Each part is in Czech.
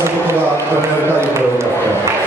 Sobotová, trenérka i choreografka.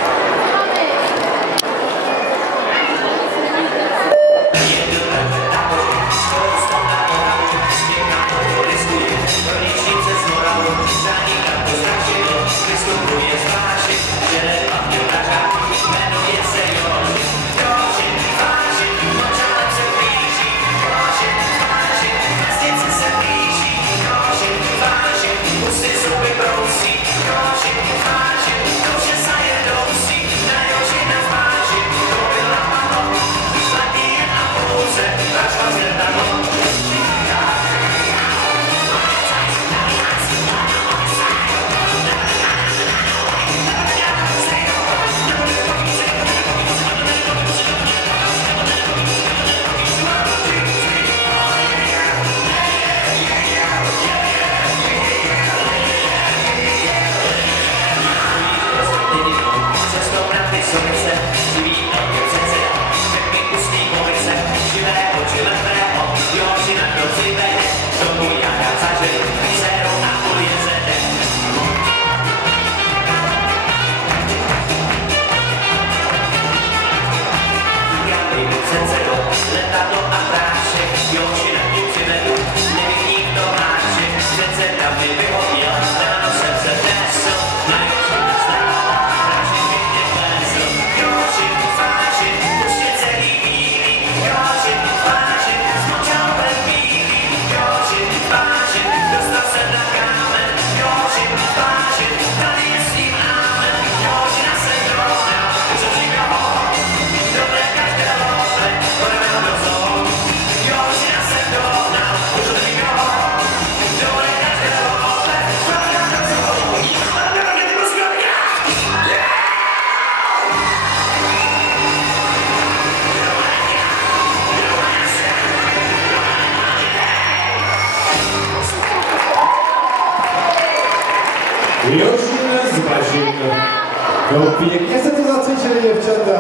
No, pěkně se to zacvičili, děvčata.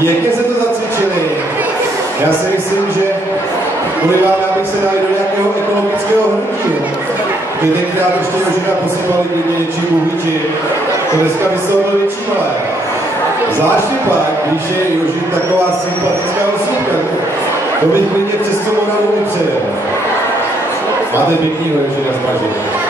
Pěkně se to zacvičili. Já si myslím, že kvůli vám já bych se dali do nějakého ekologického hnutí. Ty tenkrát ještě Jožina posypali klidně něčí buhliči. To dneska by se hodlo větší malé. Zvláště pak, když je Jožin taková sympatická osobka. To bych klidně přes tu Moravu nepřejel. Máte pěknýho Jožina zbažit.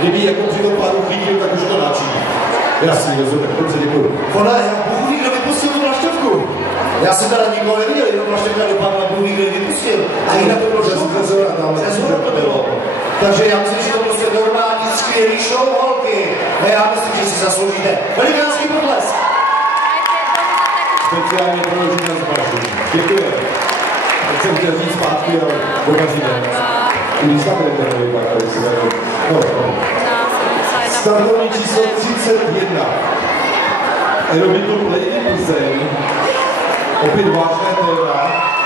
Kdyby jako při tom pádu chytil, tak už to načí. Jasný, rozumím, dobře, děkuju. Ona, Bůh ví, kdo vypustil tu vlaštovku. Já jsem teda nikoho neviděl, jenom vlaštovka dopadla, Bůh ví, kdo ji vypustil. A jinak to bylo přes to bylo. Takže já myslím, že to prostě normální, skvělý show, holky. A já myslím, že si zasloužíte velikánský potlesk. Speciálně pro Jožina zbaží. Děkuji. Tak jsem chtěl říct zpátky, ale pokaží den. Když tam jdete, nevypadá, tak si tady. Startovní číslo 31. Aerobitu Lady Plzeň. Opět vážné téma.